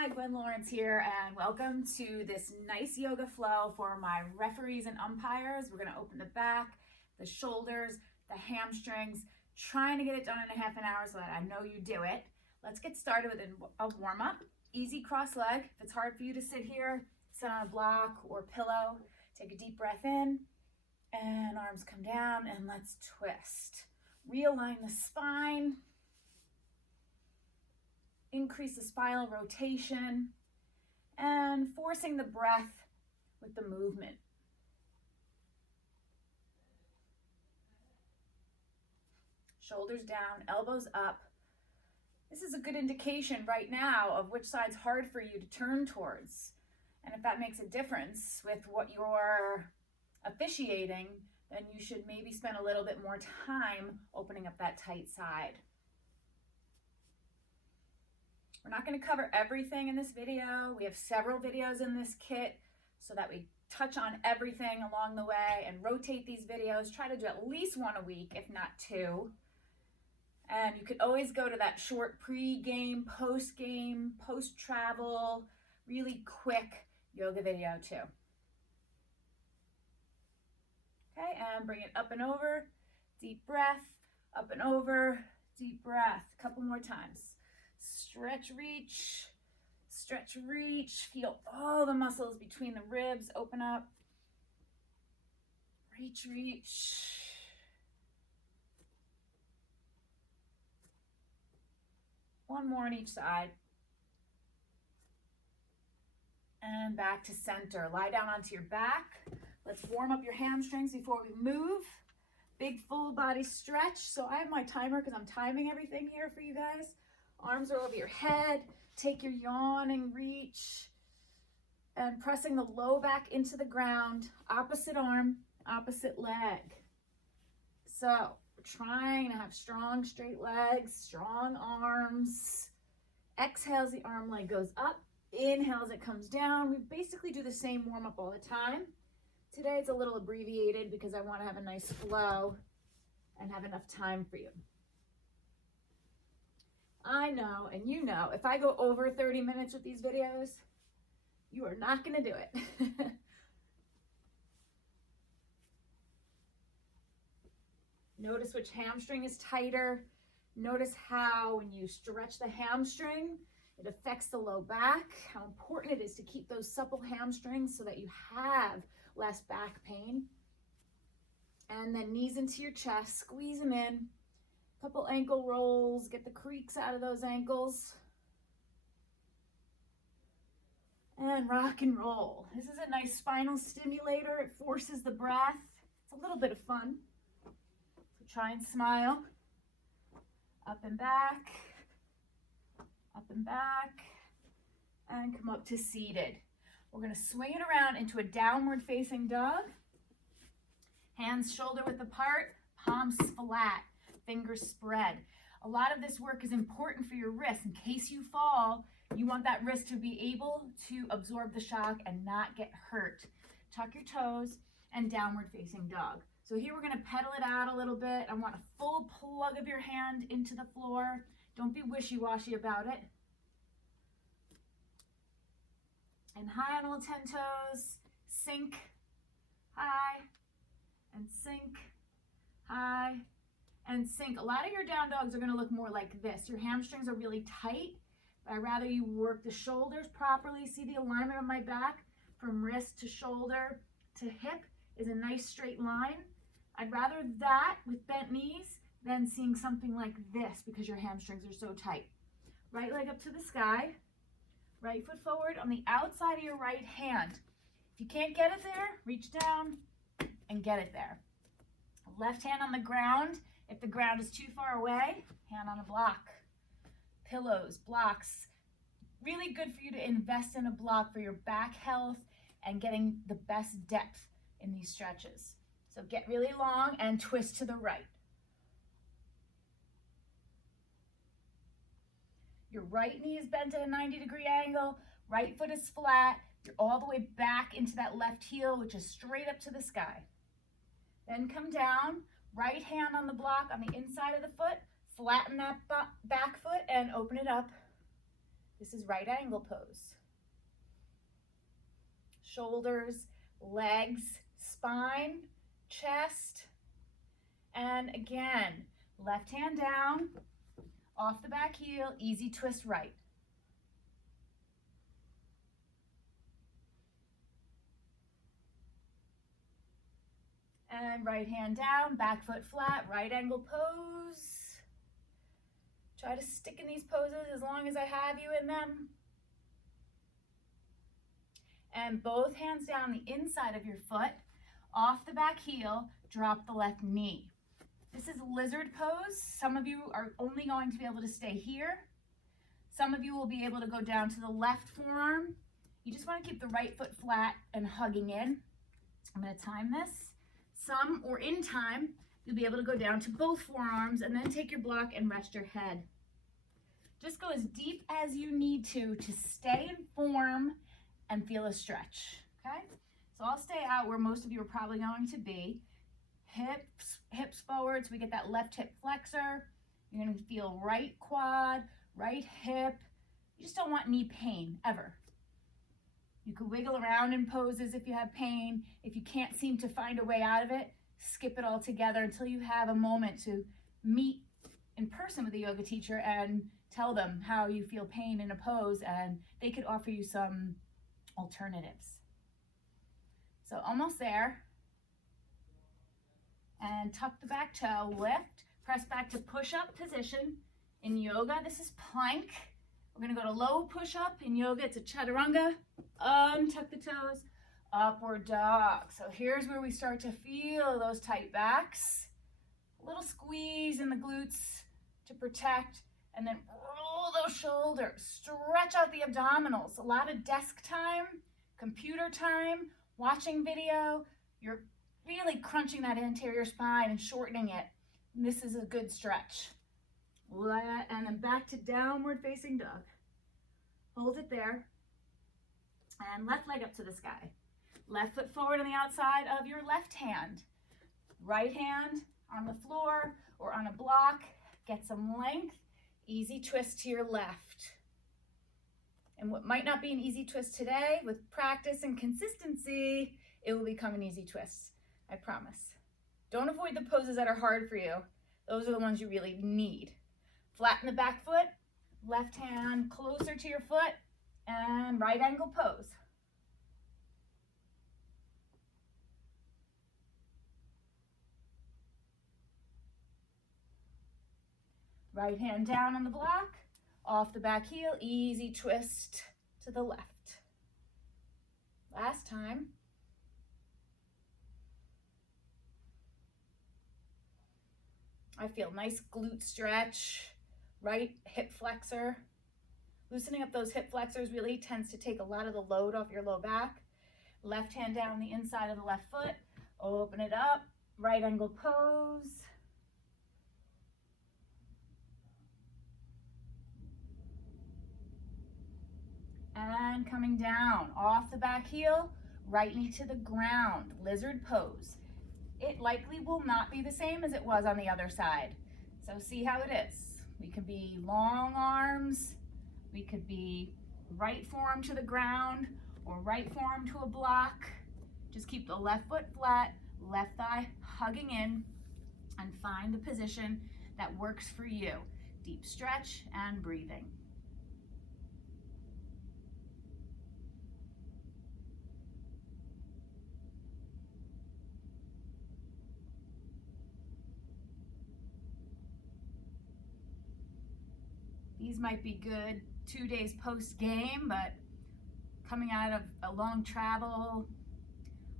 Hi, Gwen Lawrence here, and welcome to this nice yoga flow for my referees and umpires. We're going to open the back, the shoulders, the hamstrings, trying to get it done in a half an hour so that I know you do it. Let's get started with a warm-up. Easy cross leg. If it's hard for you to sit here, sit on a block or pillow. Take a deep breath in, and arms come down, and let's twist. Realign the spine. Increase the spinal rotation and forcing the breath with the movement. Shoulders down, elbows up. This is a good indication right now of which side's hard for you to turn towards. And if that makes a difference with what you're officiating, then you should maybe spend a little bit more time opening up that tight side. We're not going to cover everything in this video. We have several videos in this kit so that we touch on everything along the way and rotate these videos. Try to do at least one a week, if not two. And you could always go to that short pre-game, post-game, post-travel, really quick yoga video too. Okay, and bring it up and over. Deep breath, up and over, deep breath. A couple more times. Stretch, reach, feel all the muscles between the ribs open up. Reach. One more on each side. And back to center. Lie down onto your back. Let's warm up your hamstrings before we move. Big full body stretch. So I have my timer because I'm timing everything here for you guys. Arms are over your head. Take your yawning reach and pressing the low back into the ground. Opposite arm, opposite leg. So we're trying to have strong, straight legs, strong arms. Exhales, the arm leg goes up. Inhales, it comes down. We basically do the same warm up all the time. Today it's a little abbreviated because I want to have a nice flow and have enough time for you. I know, and you know, if I go over 30 minutes with these videos, you are not going to do it. Notice which hamstring is tighter. Notice how when you stretch the hamstring, it affects the low back, how important it is to keep those supple hamstrings so that you have less back pain. And then knees into your chest, squeeze them in. Couple ankle rolls, get the creaks out of those ankles. And rock and roll. This is a nice spinal stimulator. It forces the breath. It's a little bit of fun. So try and smile. Up and back. Up and back. And come up to seated. We're going to swing it around into a downward facing dog. Hands shoulder width apart, palms flat. Fingers spread. A lot of this work is important for your wrist. In case you fall, you want that wrist to be able to absorb the shock and not get hurt. Tuck your toes and downward facing dog. So here we're going to pedal it out a little bit. I want a full plug of your hand into the floor. Don't be wishy-washy about it. And high on all 10 toes. Sink, high, and sink, high, and sink. A lot of your down dogs are going to look more like this. Your hamstrings are really tight, but I'd rather you work the shoulders properly. See the alignment of my back from wrist to shoulder to hip is a nice straight line. I'd rather that with bent knees than seeing something like this because your hamstrings are so tight. Right leg up to the sky, right foot forward on the outside of your right hand. If you can't get it there, reach down and get it there. Left hand on the ground. If the ground is too far away, hand on a block. Pillows, blocks. Really good for you to invest in a block for your back health and getting the best depth in these stretches. So get really long and twist to the right. Your right knee is bent at a 90-degree angle. Right foot is flat. You're all the way back into that left heel, which is straight up to the sky. Then come down. Right hand on the block on the inside of the foot, flatten that back foot and open it up. This is right angle pose. Shoulders, legs, spine, chest, and again, left hand down, off the back heel, easy twist right. And right hand down, back foot flat, right angle pose. Try to stick in these poses as long as I have you in them. And both hands down the inside of your foot, off the back heel, drop the left knee. This is lizard pose. Some of you are only going to be able to stay here. Some of you will be able to go down to the left forearm. You just want to keep the right foot flat and hugging in. I'm going to time this. Some, or in time, you'll be able to go down to both forearms and then take your block and rest your head. Just go as deep as you need to stay in form and feel a stretch, okay? So I'll stay out where most of you are probably going to be. Hips forward, so we get that left hip flexor. You're gonna feel right quad, right hip. You just don't want knee pain, ever. You can wiggle around in poses if you have pain. If you can't seem to find a way out of it, skip it all together until you have a moment to meet in person with a yoga teacher and tell them how you feel pain in a pose, and they could offer you some alternatives. So almost there. And tuck the back toe, lift, press back to push-up position. In yoga, this is plank. We're gonna go to low push-up. In yoga, it's a chaturanga. Untuck the toes, upward dog. So here's where we start to feel those tight backs. A little squeeze in the glutes to protect, and then roll those shoulders. Stretch out the abdominals. A lot of desk time, computer time, watching video. You're really crunching that anterior spine and shortening it. And this is a good stretch. And then back to downward facing dog. Hold it there. And left leg up to the sky. Left foot forward on the outside of your left hand. Right hand on the floor or on a block. Get some length. Easy twist to your left. And what might not be an easy twist today, with practice and consistency, it will become an easy twist. I promise. Don't avoid the poses that are hard for you. Those are the ones you really need. Flatten the back foot, left hand closer to your foot, and right angle pose. Right hand down on the block, off the back heel, easy twist to the left. Last time. I feel nice glute stretch, right hip flexor. Loosening up those hip flexors really tends to take a lot of the load off your low back. Left hand down the inside of the left foot, open it up, right angle pose. And coming down, off the back heel, right knee to the ground, lizard pose. It likely will not be the same as it was on the other side. So see how it is. We could be long arms, we could be right forearm to the ground or right forearm to a block. Just keep the left foot flat, left thigh hugging in, and find the position that works for you. Deep stretch and breathing. These might be good 2 days post-game, but coming out of a long travel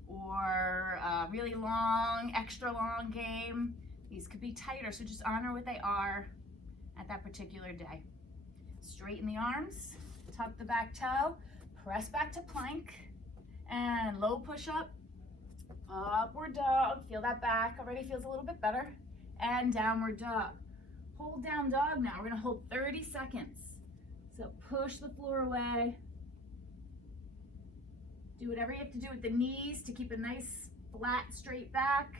or a really long, extra long game, these could be tighter, so just honor what they are at that particular day. Straighten the arms, tuck the back toe, press back to plank, and low push-up, upward dog. Feel that back, already feels a little bit better, and downward dog. Hold down dog now. We're gonna hold 30 seconds. So push the floor away. Do whatever you have to do with the knees to keep a nice flat, straight back.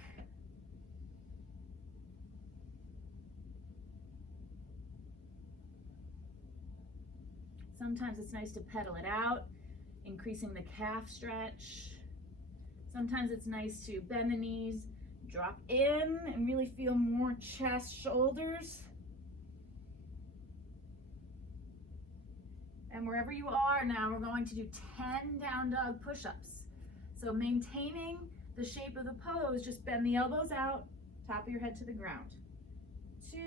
Sometimes it's nice to pedal it out, increasing the calf stretch. Sometimes it's nice to bend the knees, drop in, and really feel more chest, shoulders. And wherever you are now, we're going to do 10 down dog push-ups. So maintaining the shape of the pose, just bend the elbows out, top of your head to the ground. 2,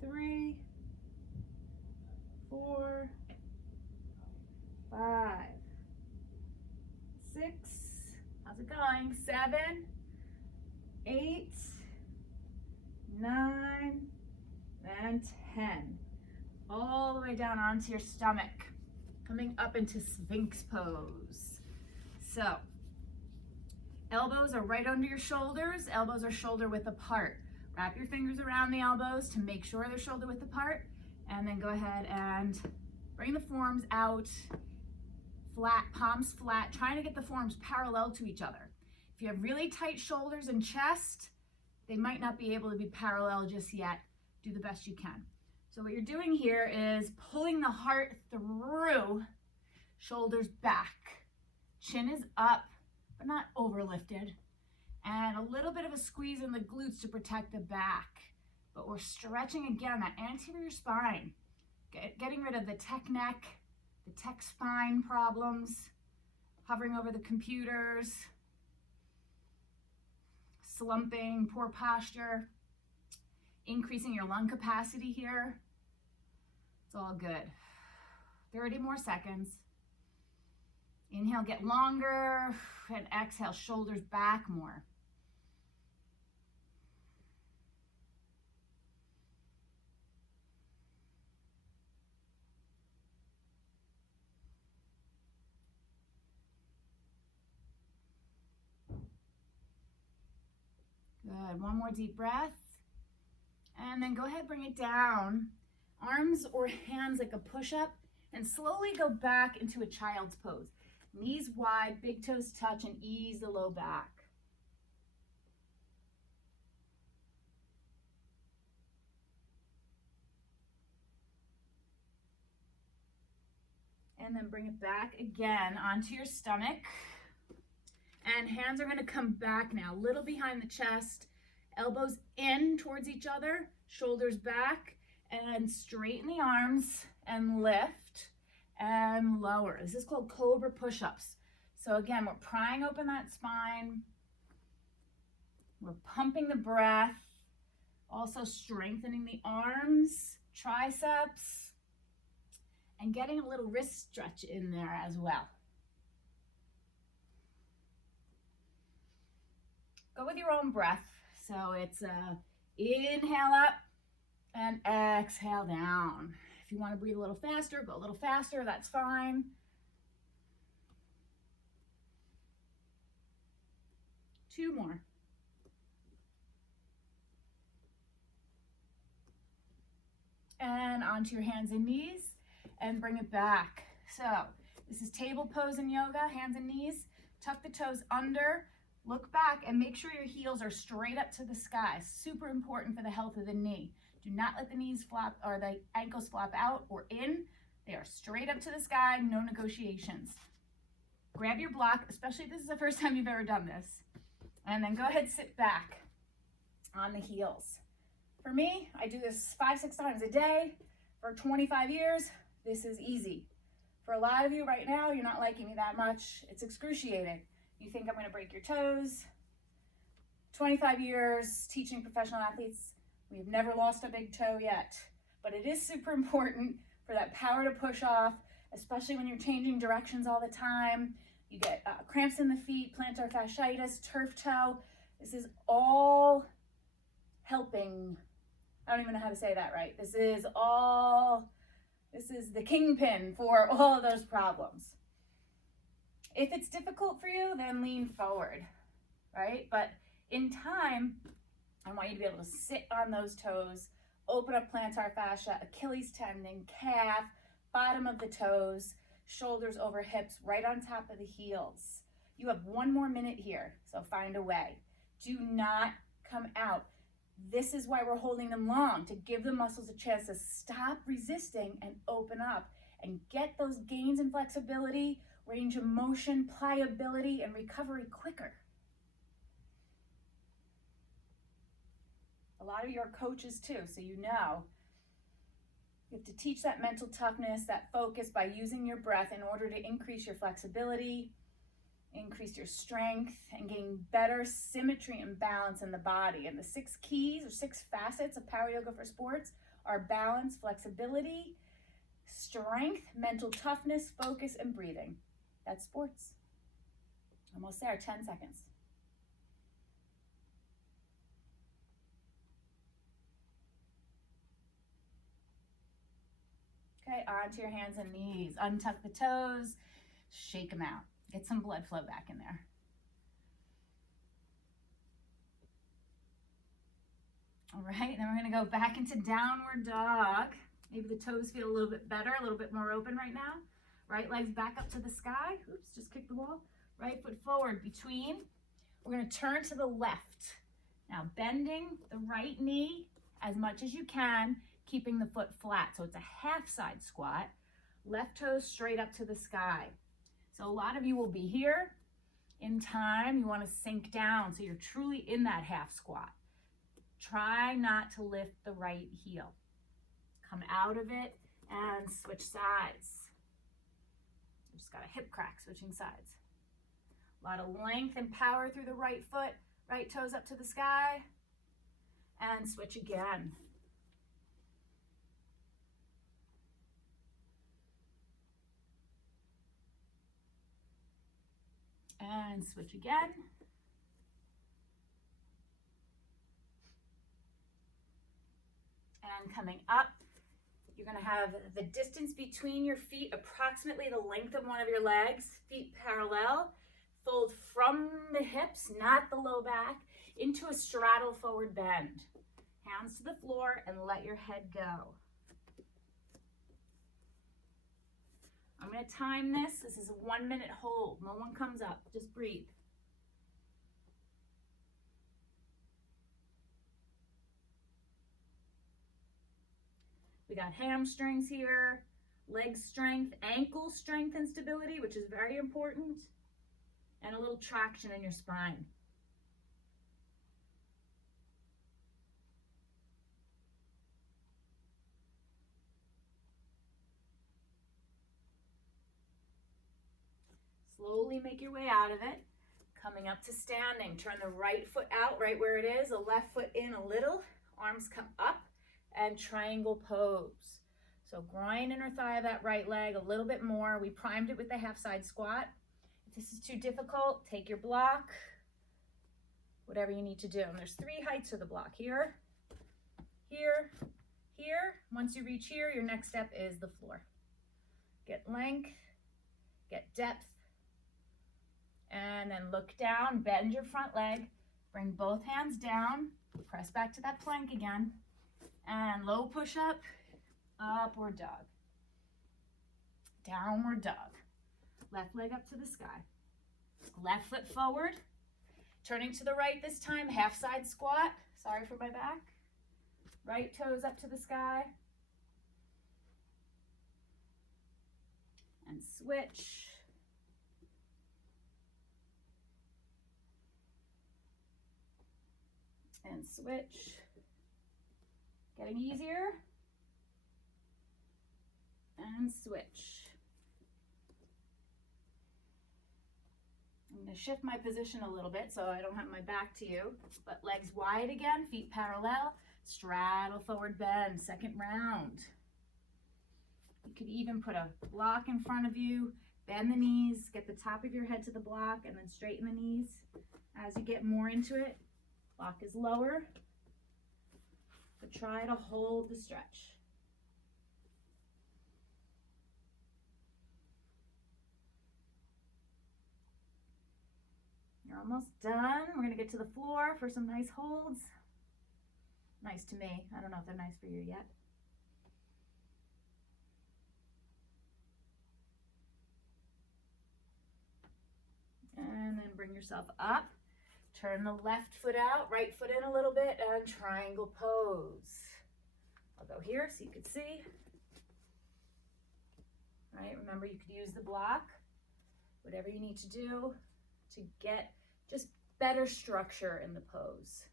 3, 4, 5, 6, how's it going? 7, 8, 9, and 10. All the way down onto your stomach, coming up into Sphinx pose. So, elbows are right under your shoulders, elbows are shoulder width apart. Wrap your fingers around the elbows to make sure they're shoulder width apart, and then go ahead and bring the forearms out, flat, palms flat, trying to get the forearms parallel to each other. If you have really tight shoulders and chest, they might not be able to be parallel just yet. Do the best you can. So what you're doing here is pulling the heart through, shoulders back. Chin is up, but not overlifted. And a little bit of a squeeze in the glutes to protect the back. But we're stretching again that anterior spine, getting rid of the tech neck, the tech spine problems, hovering over the computers, slumping, poor posture, increasing your lung capacity here. It's all good. 30 more seconds. Inhale, get longer, and exhale, shoulders back more. Good, one more deep breath. And then go ahead, bring it down. Arms or hands like a push-up, and slowly go back into a child's pose. Knees wide, big toes touch, and ease the low back. And then bring it back again onto your stomach. And hands are going to come back now, a little behind the chest, elbows in towards each other, shoulders back, and straighten the arms and lift and lower. This is called cobra push-ups. So again, we're prying open that spine. We're pumping the breath, also strengthening the arms, triceps, and getting a little wrist stretch in there as well. Go with your own breath. So it's inhale up and exhale down. If you want to breathe a little faster, go a little faster, that's fine. Two more. And onto your hands and knees and bring it back. So this is table pose in yoga, hands and knees. Tuck the toes under, look back, and make sure your heels are straight up to the sky. Super important for the health of the knee. Do not let the knees flap or the ankles flap out or in. They are straight up to the sky, no negotiations. Grab your block, especially if this is the first time you've ever done this. And then go ahead, sit back on the heels. For me, I do this 5-6 times a day for 25 years. This is easy. For a lot of you right now, you're not liking me that much. It's excruciating. You think I'm going to break your toes. 25 years teaching professional athletes. We've never lost a big toe yet. But it is super important for that power to push off, especially when you're changing directions all the time. You get cramps in the feet, plantar fasciitis, turf toe. This is all helping. I don't even know how to say that right. This is the kingpin for all of those problems. If it's difficult for you, then lean forward, right? But in time, I want you to be able to sit on those toes, open up plantar fascia, Achilles tendon, calf, bottom of the toes, shoulders over hips, right on top of the heels. You have 1 more minute here, so find a way. Do not come out. This is why we're holding them long, to give the muscles a chance to stop resisting and open up and get those gains in flexibility, range of motion, pliability, and recovery quicker. A lot of you are coaches too, so you know you have to teach that mental toughness, that focus by using your breath in order to increase your flexibility, increase your strength, and gain better symmetry and balance in the body. And the 6 keys or 6 facets of Power Yoga for Sports are balance, flexibility, strength, mental toughness, focus, and breathing. That's sports. Almost there, 10 seconds. Okay, onto your hands and knees. Untuck the toes, shake them out. Get some blood flow back in there. All right, then we're gonna go back into downward dog. Maybe the toes feel a little bit better, a little bit more open right now. Right leg's back up to the sky. Oops, just kicked the wall. Right foot forward between. We're gonna turn to the left. Now bending the right knee as much as you can, keeping the foot flat. So it's a half side squat, left toes straight up to the sky. So a lot of you will be here. In time, you want to sink down so you're truly in that half squat. Try not to lift the right heel. Come out of it and switch sides. Just got a hip crack switching sides. A lot of length and power through the right foot, right toes up to the sky, and switch again. And switch again. And coming up, you're going to have the distance between your feet approximately the length of one of your legs, feet parallel. Fold from the hips, not the low back, into a straddle forward bend. Hands to the floor and let your head go. I'm going to time this. This is a 1 minute hold. No one comes up. Just breathe. We got hamstrings here, leg strength, ankle strength and stability, which is very important, and a little traction in your spine. Slowly make your way out of it. Coming up to standing. Turn the right foot out right where it is. The left foot in a little. Arms come up and triangle pose. So groin inner thigh of that right leg a little bit more. We primed it with the half side squat. If this is too difficult, take your block. Whatever you need to do. And there's 3 heights of the block. Here, here, here. Once you reach here, your next step is the floor. Get length, get depth. And then look down, bend your front leg, bring both hands down, press back to that plank again, and low push up, upward dog, downward dog, left leg up to the sky, left foot forward, turning to the right this time, half side squat, sorry for my back, right toes up to the sky, and switch. And switch. Getting easier. And switch. I'm going to shift my position a little bit so I don't have my back to you. But legs wide again, feet parallel. Straddle forward bend, second round. You could even put a block in front of you. Bend the knees, get the top of your head to the block, and then straighten the knees. As you get more into it, block is lower, but try to hold the stretch. You're almost done. We're going to get to the floor for some nice holds. Nice to me. I don't know if they're nice for you yet. And then bring yourself up. Turn the left foot out, right foot in a little bit, and triangle pose. I'll go here so you can see. All right, remember you could use the block, whatever you need to do to get just better structure in the pose.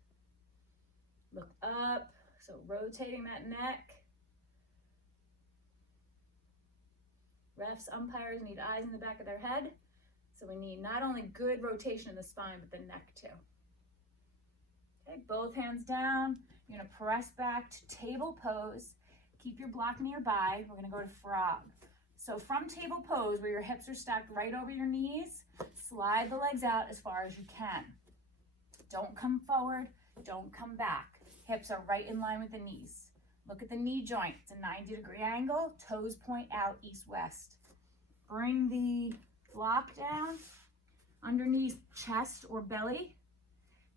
Look up, so rotating that neck. Refs, umpires need eyes in the back of their head. So we need not only good rotation in the spine, but the neck too. Okay, both hands down. You're gonna press back to table pose. Keep your block nearby. We're gonna go to frog. So from table pose, where your hips are stacked right over your knees, slide the legs out as far as you can. Don't come forward, don't come back. Hips are right in line with the knees. Look at the knee joint. It's a 90-degree angle. Toes point out east-west. Bring the block down underneath chest or belly,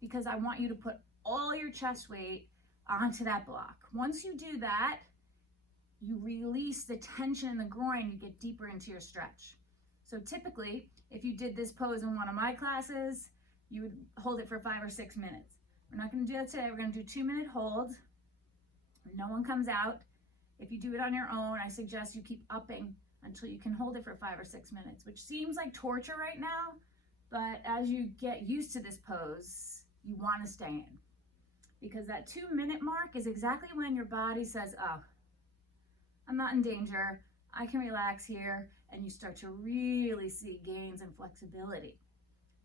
because I want you to put all your chest weight onto that block. Once you do that, you release the tension in the groin, you get deeper into your stretch. So typically, if you did this pose in one of my classes, you would hold it for 5 or 6 minutes. We're not gonna do that today. We're gonna do 2-minute hold. No one comes out. If you do it on your own, I suggest you keep upping until you can hold it for 5 or 6 minutes, which seems like torture right now, but as you get used to this pose, you wanna stay in. Because that 2-minute mark is exactly when your body says, oh, I'm not in danger, I can relax here, and you start to really see gains in flexibility.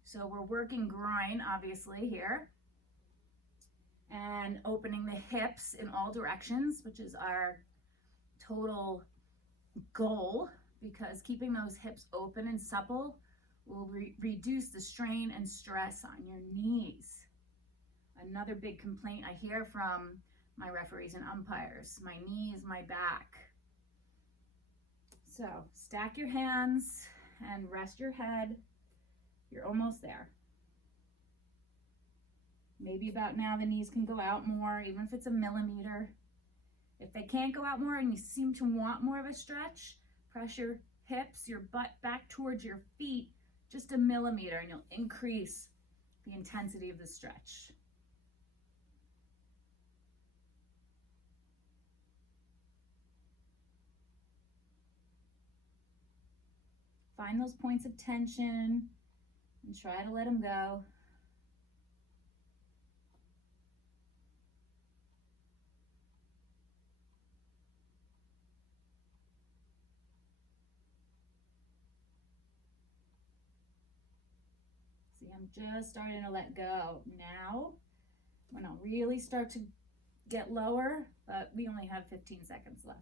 So we're working groin, obviously, here, and opening the hips in all directions, which is our total goal, because keeping those hips open and supple will reduce the strain and stress on your knees. Another big complaint I hear from my referees and umpires, my knees, my back. So stack your hands and rest your head. You're almost there. Maybe about now the knees can go out more, even if it's a millimeter. If they can't go out more and you seem to want more of a stretch, press your hips, your butt back towards your feet just a millimeter, and you'll increase the intensity of the stretch. Find those points of tension and try to let them go. See, I'm just starting to let go now. When I'll really start to get lower, but we only have 15 seconds left.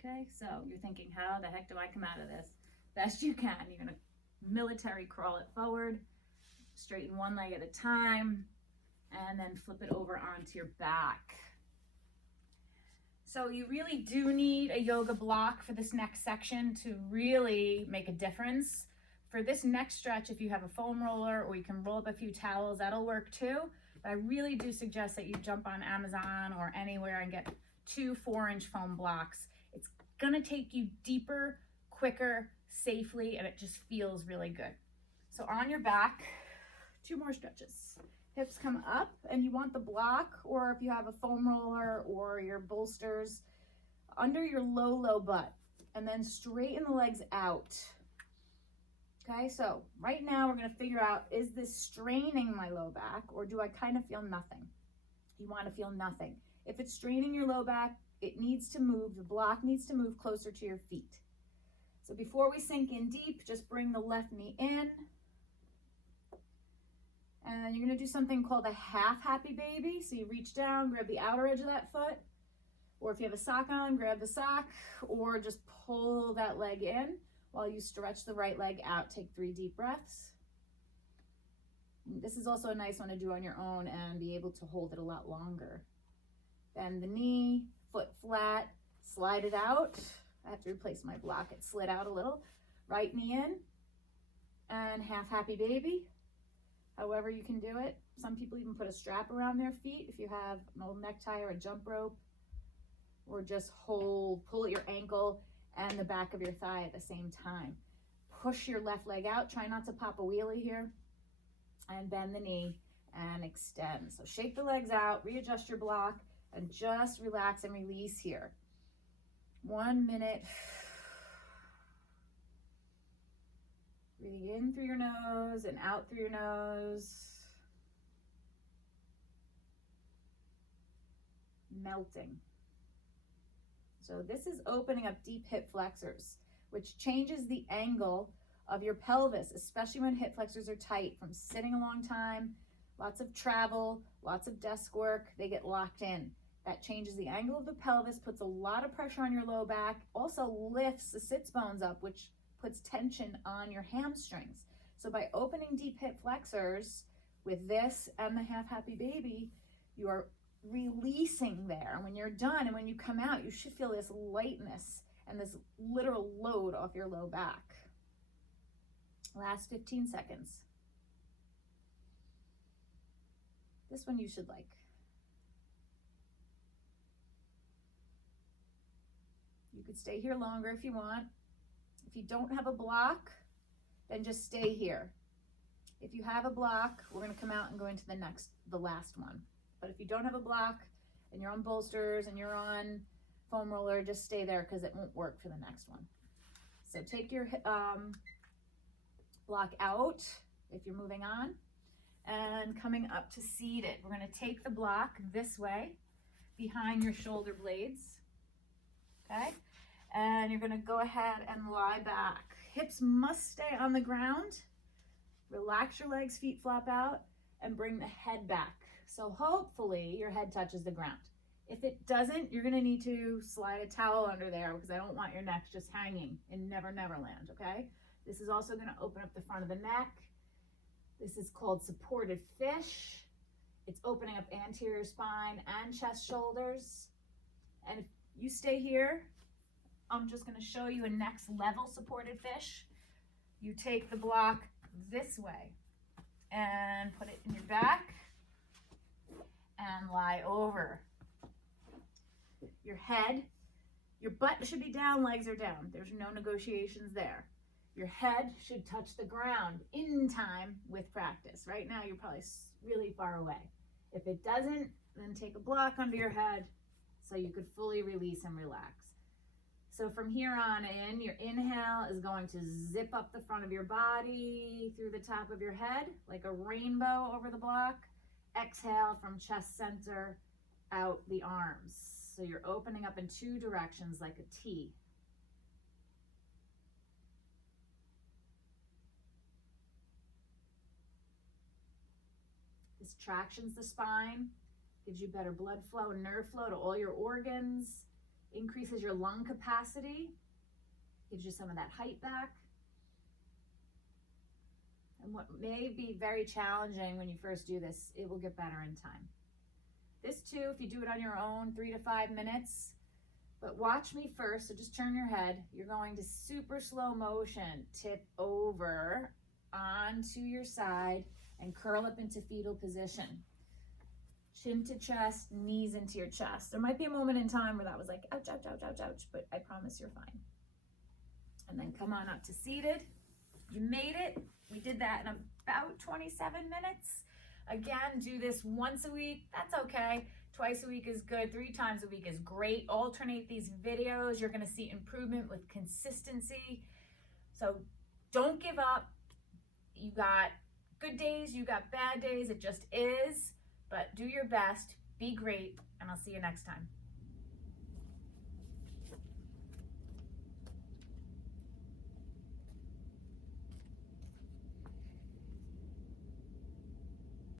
Okay, so you're thinking, how the heck do I come out of this? Best you can. You're gonna military crawl it forward, straighten one leg at a time, and then flip it over onto your back. So you really do need a yoga block for this next section to really make a difference. For this next stretch, if you have a foam roller or you can roll up a few towels, that'll work too. But I really do suggest that you jump on Amazon or anywhere and get 2 4-inch foam blocks. It's gonna take you deeper, quicker, safely, and it just feels really good. So on your back, 2 more stretches. Hips come up, and you want the block, or if you have a foam roller or your bolsters, under your low butt, and then straighten the legs out. Okay, so right now we're gonna figure out, is this straining my low back, or do I kind of feel nothing? You wanna feel nothing. If it's straining your low back, it needs to move, the block needs to move closer to your feet. So before we sink in deep, just bring the left knee in. And you're gonna do something called a half happy baby. So you reach down, grab the outer edge of that foot, or if you have a sock on, grab the sock, or just pull that leg in while you stretch the right leg out. Take 3 deep breaths. This is also a nice one to do on your own and be able to hold it a lot longer. Bend the knee, foot flat, slide it out. I have to replace my block, it slid out a little. Right knee in, and half happy baby. However you can do it. Some people even put a strap around their feet if you have an old necktie or a jump rope, or just pull at your ankle and the back of your thigh at the same time. Push your left leg out. Try not to pop a wheelie here. And bend the knee and extend. So shake the legs out, readjust your block, and just relax and release here. 1 minute. Breathing in through your nose and out through your nose. Melting. So this is opening up deep hip flexors, which changes the angle of your pelvis, especially when hip flexors are tight from sitting a long time, lots of travel, lots of desk work, they get locked in. That changes the angle of the pelvis, puts a lot of pressure on your low back, also lifts the sits bones up, which puts tension on your hamstrings. So by opening deep hip flexors with this and the half happy baby, you are releasing there. And when you're done and when you come out, you should feel this lightness and this literal load off your low back. Last 15 seconds. This one you should like. You could stay here longer if you want. If you don't have a block, then just stay here. If you have a block, we're going to come out and go into the last one. But if you don't have a block and you're on bolsters and you're on foam roller, just stay there because it won't work for the next one. So take your block out if you're moving on, and coming up to seated. We're going to take the block this way behind your shoulder blades, okay? And you're going to go ahead and lie back. Hips must stay on the ground. Relax your legs, feet flop out, and bring the head back. So hopefully your head touches the ground. If it doesn't, you're going to need to slide a towel under there because I don't want your neck just hanging in Never Never Land, okay? This is also going to open up the front of the neck. This is called supported fish. It's opening up anterior spine and chest, shoulders. And if you stay here, I'm just going to show you a next level supported fish. You take the block this way and put it in your back and lie over. Your head, your butt should be down, legs are down. There's no negotiations there. Your head should touch the ground in time with practice. Right now, you're probably really far away. If it doesn't, then take a block under your head so you could fully release and relax. So from here on in, your inhale is going to zip up the front of your body through the top of your head like a rainbow over the block. Exhale from chest center out the arms. So you're opening up in two directions like a T. This tractions the spine, gives you better blood flow and nerve flow to all your organs, increases your lung capacity, gives you some of that height back. And what may be very challenging when you first do this, it will get better in time. This too, if you do it on your own, 3 to 5 minutes, but watch me first, so just turn your head. You're going to super slow motion, tip over onto your side and curl up into fetal position. Chin to chest, knees into your chest. There might be a moment in time where that was like, ouch, ouch, ouch, ouch, ouch, but I promise you're fine. And then come on up to seated. You made it. We did that in about 27 minutes. Again, do this once a week. That's okay. Twice a week is good. 3 times a week is great. Alternate these videos. You're going to see improvement with consistency. So don't give up. You got good days, you got bad days. It just is. But do your best. Be great. And I'll see you next time.